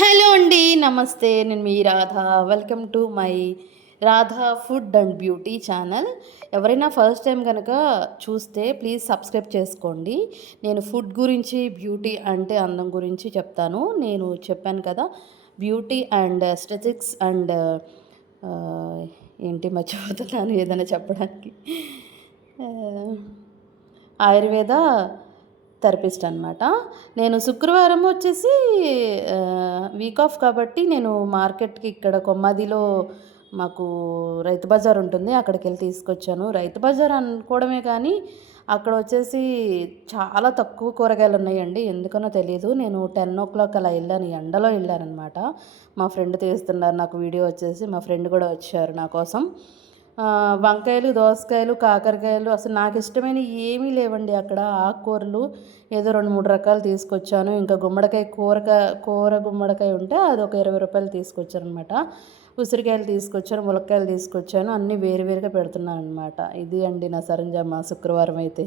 Hello అండి. నమస్తే. నేను మీ Radha. Welcome to my Radha food and beauty channel. ఎవరైనా ఫస్ట్ టైం కనుక చూస్తే ప్లీజ్ సబ్స్క్రైబ్ చేసుకోండి. నేను ఫుడ్ గురించి, బ్యూటీ అంటే అందం గురించి చెప్తాను. నేను చెప్పాను కదా, బ్యూటీ అండ్ ఎస్థెటిక్స్ అండ్ ఏంటి మర్చిపోతున్నాను ఏదైనా చెప్పడానికి. ఆహ్, ఆయుర్వేద థెరపిస్ట్ అనమాట. నేను శుక్రవారం వచ్చేసి వీక్ ఆఫ్ కాబట్టి నేను మార్కెట్‌కి ఇక్కడ కొమ్మాదిలో మాకు రైతు బజార్ ఉంటుంది. అక్కడికెళ్ళి తీసుకొచ్చాను. రైతు బజార్ అనుకోవడమే కానీ అక్కడ వచ్చేసి చాలా తక్కువ కూరగాయలున్నాయండి. ఎందుకనో తెలీదు. నేను 10:00 అలా ఎళ్ళాను. ఎండలో ఎళ్ళాననమాట. మా ఫ్రెండ్ తీస్తున్నారు నాకు వీడియో వచ్చేసి. మా ఫ్రెండ్ కూడా వచ్చారు నా కోసం. వంకాయలు, దోసకాయలు, కాకరకాయలు అసలు నాకిష్టమైనయి ఏమీ లేవండి అక్కడ. ఆకుకూరలు ఏదో 2, 3 రకాలు తీసుకొచ్చాను. ఇంకా గుమ్మడికాయ కూర గుమ్మడికాయ ఉంటే అదొక రూ. 20 తీసుకొచ్చాననమాట. ఉసిరికాయలు తీసుకొచ్చాను, ములక్కాయలు తీసుకొచ్చాను. అన్నీ వేరు వేరుగా పెడుతున్నాననమాట. ఇది అండి నా సరంజామా శుక్రవారం అయితే.